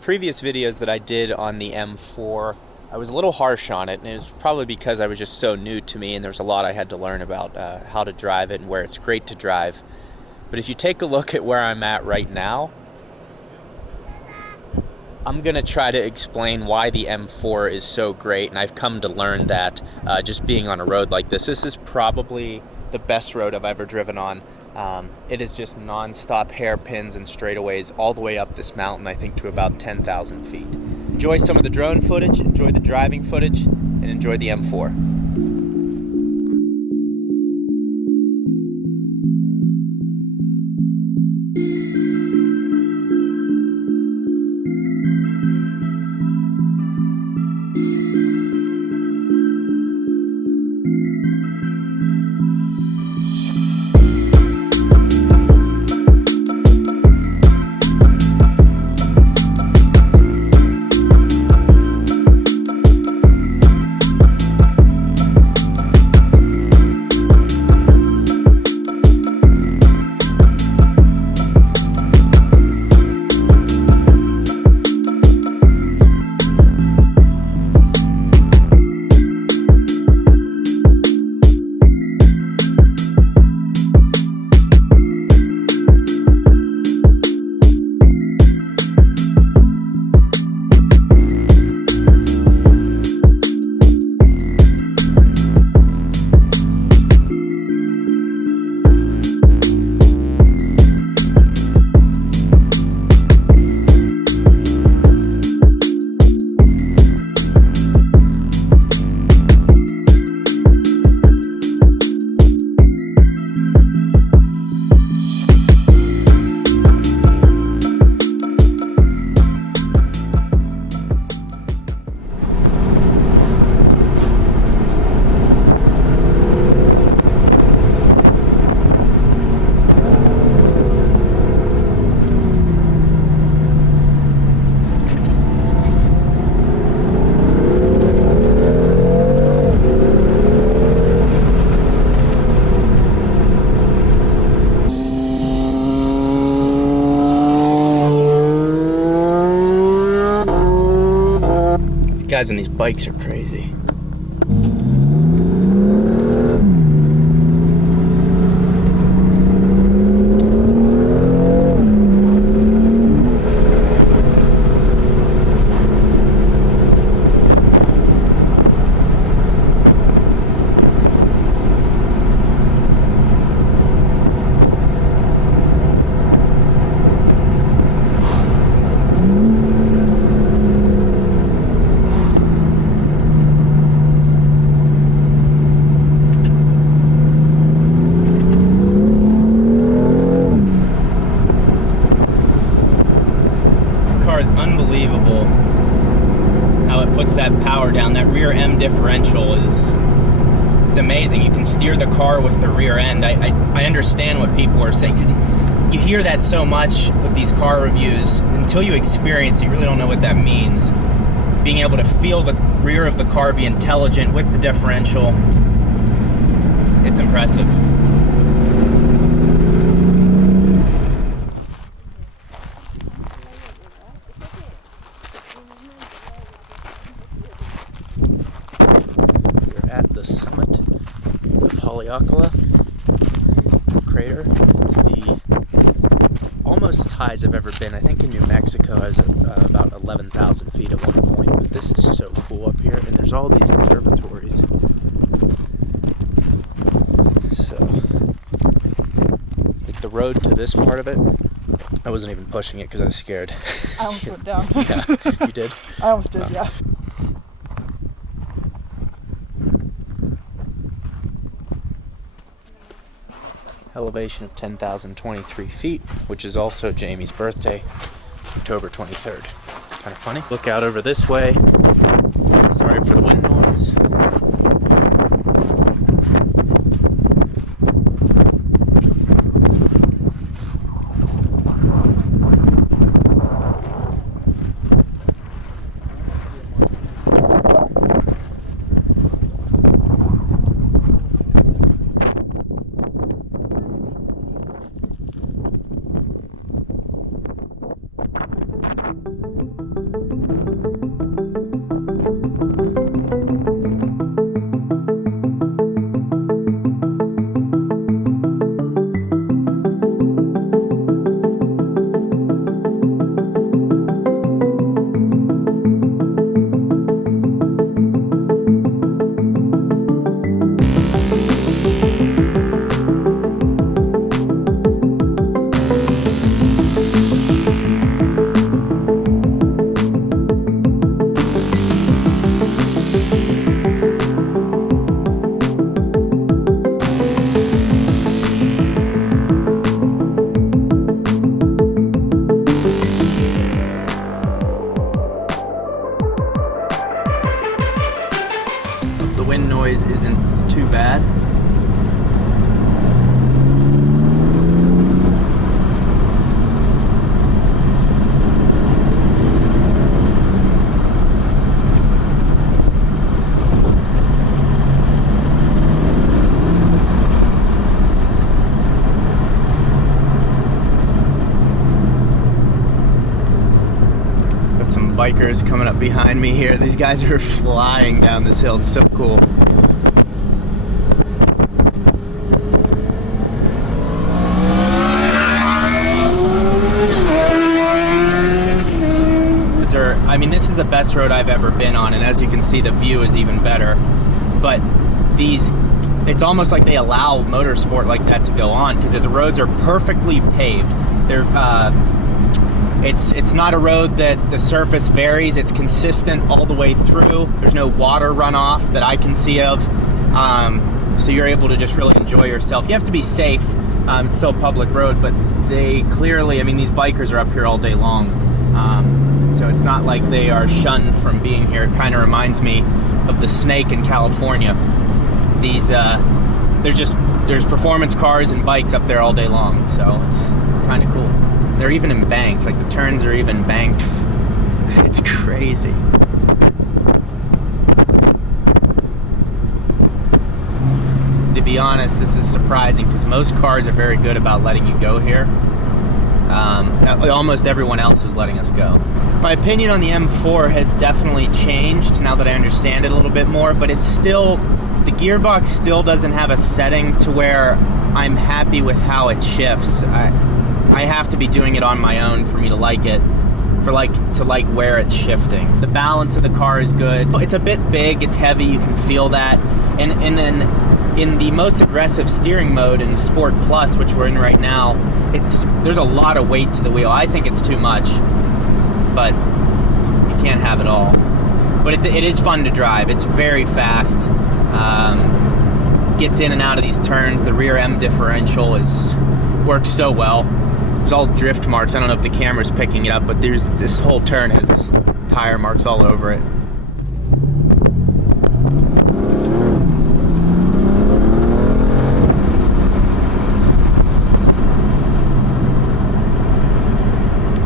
previous videos that I did on the M4, I was a little harsh on it, and it was probably because I was just so new to me and there was a lot I had to learn about how to drive it and where it's great to drive. But if you take a look at where I'm at right now, I'm going to try to explain why the M4 is so great, and I've come to learn that just being on a road like this. This is probably the best road I've ever driven on. It is just non-stop hairpins and straightaways all the way up this mountain, I think to about 10,000 feet. Enjoy some of the drone footage, enjoy the driving footage, and enjoy the M4. Guys on these bikes are crazy. Is unbelievable how it puts that power down. That rear M differential it's amazing. You can steer the car with the rear end. I understand what people are saying, because you hear that so much with these car reviews. Until you experience it, you really don't know what that means. Being able to feel the rear of the car be intelligent with the differential, it's impressive. At the summit of Haleakala crater. It's almost as high as I've ever been. I think in New Mexico I was at about 11,000 feet at one point, but this is so cool up here, and there's all these observatories. So, like the road to this part of it, I wasn't even pushing it because I was scared. I almost went down. Yeah, you did? I almost did, yeah. Elevation of 10,023 feet, which is also Jamie's birthday, October 23rd. Kind of funny. Look out over this way. Sorry for the wind noise. bikers coming up behind me here. These guys are flying down this hill. It's so cool. I mean, this is the best road I've ever been on, and as you can see, the view is even better. But it's almost like they allow motorsport like that to go on, because the roads are perfectly paved. It's not a road that the surface varies. It's consistent all the way through. There's no water runoff that I can see of. So you're able to just really enjoy yourself. You have to be safe. It's still a public road, but they clearly, I mean, these bikers are up here all day long. So it's not like they are shunned from being here. It kind of reminds me of the Snake in California. There's performance cars and bikes up there all day long, so it's kind of cool. They're even embanked, like the turns are even banked. It's crazy. To be honest, this is surprising because most cars are very good about letting you go here. Almost everyone else was letting us go. My opinion on the M4 has definitely changed now that I understand it a little bit more, but it's still, the gearbox still doesn't have a setting to where I'm happy with how it shifts. I have to be doing it on my own for me to like it, to like where it's shifting. The balance of the car is good. It's a bit big, it's heavy, you can feel that. And then in the most aggressive steering mode in Sport Plus, which we're in right now, there's a lot of weight to the wheel. I think it's too much, but you can't have it all. But it is fun to drive. It's very fast. Gets in and out of these turns. The rear M differential works so well. There's all drift marks. I don't know if the camera's picking it up, but this whole turn has tire marks all over it.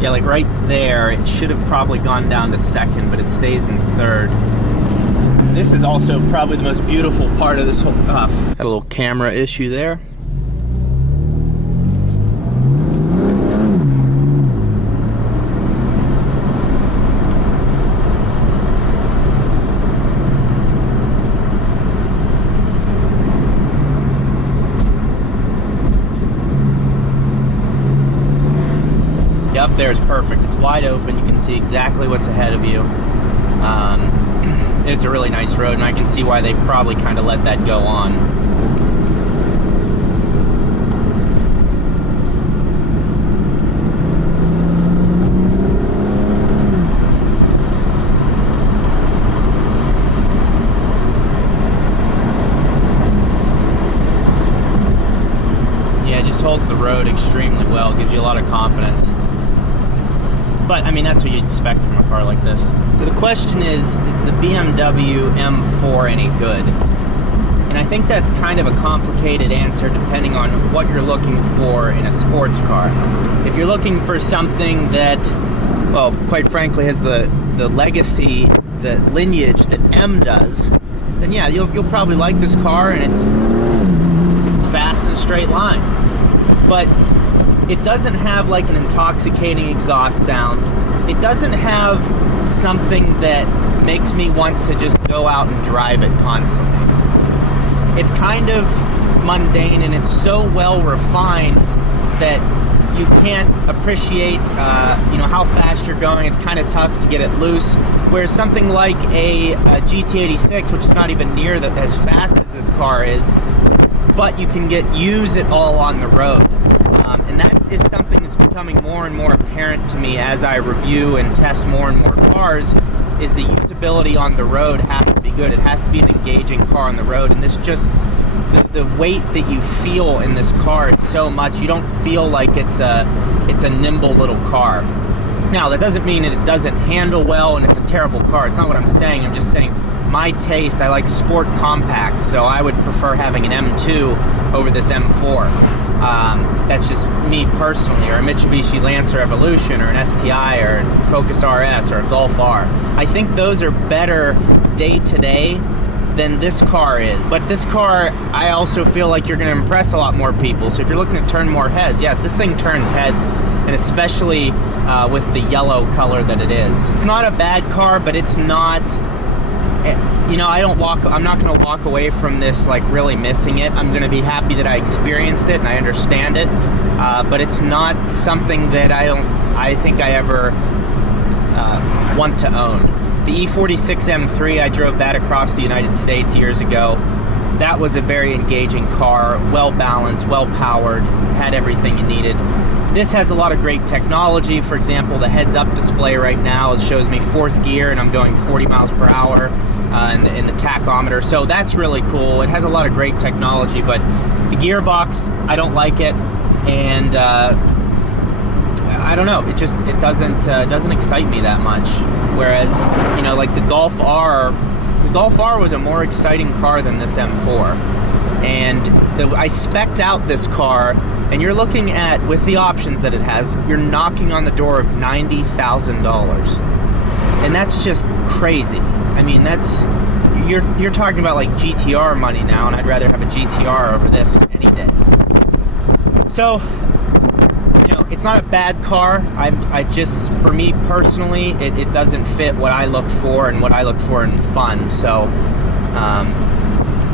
Yeah, like right there, it should have probably gone down to second, but it stays in third. This is also probably the most beautiful part of this whole, had a little camera issue there. Up there is perfect. It's wide open. You can see exactly what's ahead of you. It's a really nice road, and I can see why they probably kind of let that go on. Yeah, it just holds the road extremely well. Gives you a lot of confidence. But, I mean, that's what you'd expect from a car like this. So the question is the BMW M4 any good? And I think that's kind of a complicated answer depending on what you're looking for in a sports car. If you're looking for something that, well, quite frankly, has the legacy, the lineage that M does, then yeah, you'll probably like this car, and it's fast in a straight line. But it doesn't have like an intoxicating exhaust sound. It doesn't have something that makes me want to just go out and drive it constantly. It's kind of mundane, and it's so well refined that you can't appreciate how fast you're going. It's kind of tough to get it loose. Whereas something like a GT86, which is not even near as fast as this car is, but you can use it all on the road. And that is something that's becoming more and more apparent to me as I review and test more and more cars, is the usability on the road has to be good. It has to be an engaging car on the road, and this just, the weight that you feel in this car is so much. You don't feel like it's a nimble little car. Now, that doesn't mean that it doesn't handle well and it's a terrible car. It's not what I'm saying. I'm just saying my taste, I like sport compacts, so I would prefer having an M2 over this M4. That's just me personally, or a Mitsubishi Lancer Evolution, or an STI, or a Focus RS, or a Golf R. I think those are better day-to-day than this car is. But this car, I also feel like you're going to impress a lot more people. So if you're looking to turn more heads, yes, this thing turns heads. and especially with the yellow color that it is. It's not a bad car, but it's not, you know, I'm not going to walk away from this like really missing it. I'm going to be happy that I experienced it and I understand it, but it's not something that I think I ever want to own. The E46 M3, I drove that across the United States years ago. That was a very engaging car, well balanced, well powered, had everything you needed. This has a lot of great technology. For example, the heads-up display right now shows me 4th gear and I'm going 40 miles per hour in the tachometer. So that's really cool. It has a lot of great technology, but the gearbox, I don't like it, and I don't know. It doesn't excite me that much. Whereas, you know, like the Golf R was a more exciting car than this M4. And I spec'd out this car, and you're looking at, with the options that it has, you're knocking on the door of $90,000. And that's just crazy. I mean, you're talking about like GTR money now, and I'd rather have a GTR over this any day. So, you know, it's not a bad car. For me personally, it doesn't fit what I look for and what I look for in fun. So,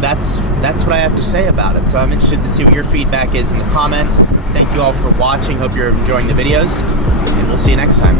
that's what I have to say about it. So I'm interested to see what your feedback is in the comments. Thank you all for watching. Hope you're enjoying the videos, and we'll see you next time.